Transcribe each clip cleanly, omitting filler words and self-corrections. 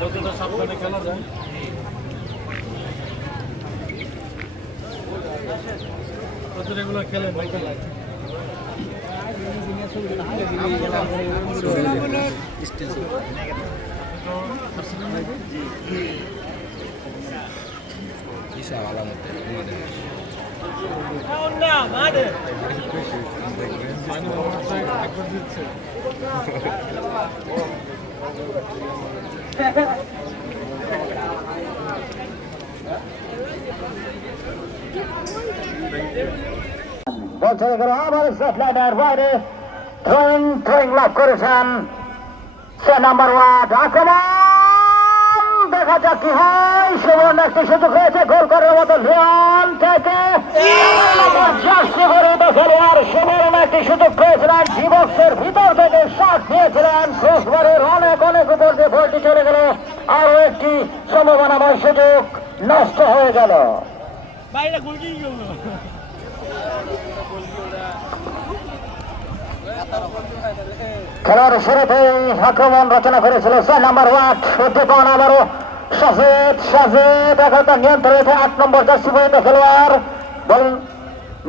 যতটা সাবধানে খেলা যায়। রেগুলার খেলে ভাই খেলা বলছে আবার সেটলাইনের বাইরে থ্রোয়িং লাভ করেছেন সে নাম্বার 1 আক্রমণ দেখা যাক কি হয়। সুবর্ণ একটি সুযোগ হয়েছে গোল করার মতো লিওন থেকে খেলোয়াড় সুবর্ণ একটি সুযোগ পেয়েছিলেন। ডিবক্সের ভিতর থেকে শট নিয়েছিলেন, ক্রসবারের অনেক অনেক উপর দিয়ে বলটি চলে গেল। আরো একটি সম্ভাবনাময় সুযোগ নষ্ট হয়ে গেল। খেলার শুরুতেই আক্রমণ রচনা করেছিল 6 নাম্বার 8 উদ্দীপন। আবারও সাজেদ এখন তার নিয়ন্ত্রণ রয়েছে 8 নম্বর জার্সি পরিহিত খেলোয়াড়। বল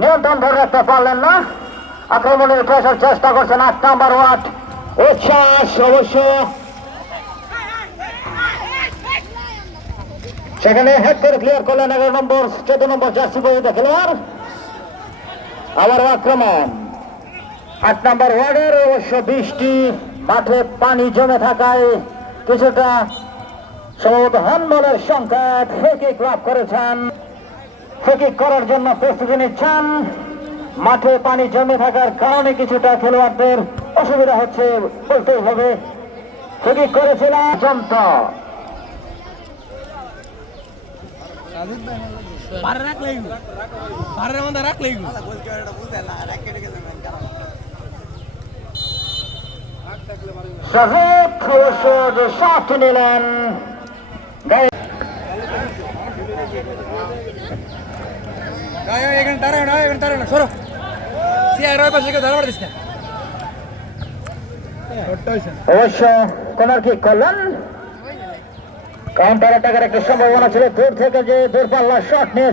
নিয়ন্ত্রণ ধরে রাখতে পারলেন না, আক্রমণে উঠে আসার চেষ্টা করছেন 8 নাম্বার 8 উচ্ছ্বাস। অবশ্য সেখানে হেড করে ক্লিয়ার করলেন 14 নম্বর জার্সি পরিহিত খেলোয়াড়। আবারও আক্রমণ 8 নাম্বার ওয়ার্ডের। অবশ্য বৃষ্টি মাঠে পানি জমে থাকায় কিছুটা সম্ভবত হ্যান্ডবলের সংকেত। ফ্রিকিক লাভ করেছেন, ফ্রিকিক করার জন্য প্রস্তুতি নিচ্ছেন। মাঠে পানি জমে থাকার কারণে কিছুটা খেলোয়াড়দের অসুবিধা হচ্ছে বলতেই হবে। ফ্রিকিক করেছিলেন যন্ত্র শট নিলেন। অবশ্য কর্নার কিক করলেন। কাউন্টার অ্যাটাকের একটা সম্ভাবনা ছিল, দূর থেকে যে দূরপাল্লার শট নিয়ে